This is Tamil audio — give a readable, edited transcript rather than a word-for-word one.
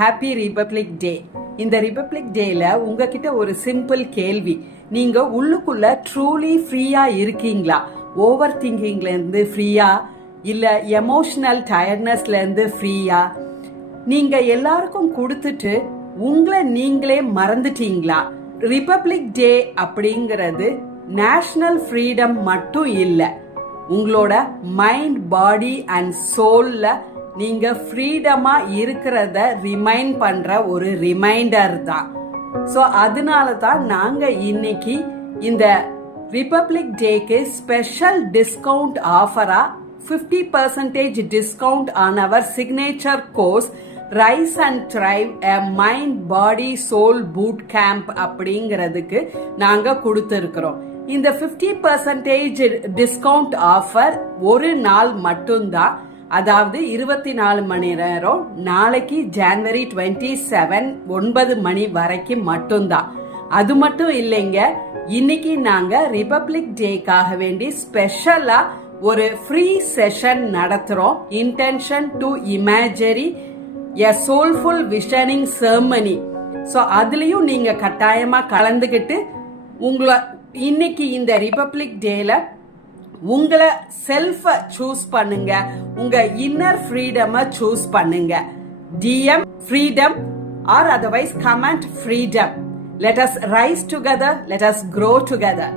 ஹாப்பி ரிபப்ளிக் டே. இந்த ரிபப்ளிக் டேல உங்ககிட்ட ஒரு சிம்பிள் கேள்வி. நீங்க உள்ளுக்குள்ள ட்ரூலி ஃப்ரீயா இருக்கீங்களா? ஓவர் திங்கிங்ல இருந்து ஃப்ரீயா, இல்ல எமோஷனல் டயர்ட்னஸ்ல இருந்து ஃப்ரீயா? நீங்க எல்லாருக்கும் கொடுத்துட்டு உங்களை நீங்களே மறந்துட்டீங்களா? ரிபப்ளிக் டே அப்படிங்கிறது நேஷனல் ஃப்ரீடம் மட்டும் இல்ல, உங்களோட மைண்ட், பாடி அண்ட் சோல்ல நீங்க ஃப்ரீடமா இருக்கிறத ரிமைண்ட் பண்ற ஒரு ரிமைண்டர் தான். ஸோ அதனால தான் நாங்க இன்னைக்கு இந்த ரிபப்ளிக் டேக்கு ஸ்பெஷல் டிஸ்கவுண்ட் ஆஃபரா 50% discount on our signature course rise and thrive a mind body soul boot camp அப்படிங்கிறதுக்கு நாங்க கொடுத்துருக்கிறோம். இந்த 50% டிஸ்கவுண்ட் ஆஃபர் ஒரு நாள் மட்டும்தான், அதாவது 24 மணி நேரம், நாளைக்கு ஜனவரி 27 9 மணி வரைக்கும் மட்டும்தான். அது மட்டும் இல்லைங்க, இன்னைக்கு நாங்க ரிபப்ளிக் டேக்காக வேண்டி ஸ்பெஷலா ஒரு ஃப்ரீ செஷன் நடத்துறோம். Intention to imagery a soulful visioning ceremony. So அதுலயும் நீங்க கட்டாயமா கலந்துகிட்டு உங்களை இன்னைக்கு இந்த ரிபப்ளிக் டேல உங்களை செல்ஃப சூஸ் பண்ணுங்க, உங்க இன்னர் ஃப்ரீடமை சூஸ் பண்ணுங்க. DM freedom or otherwise comment freedom. Let us rise together, let us grow together.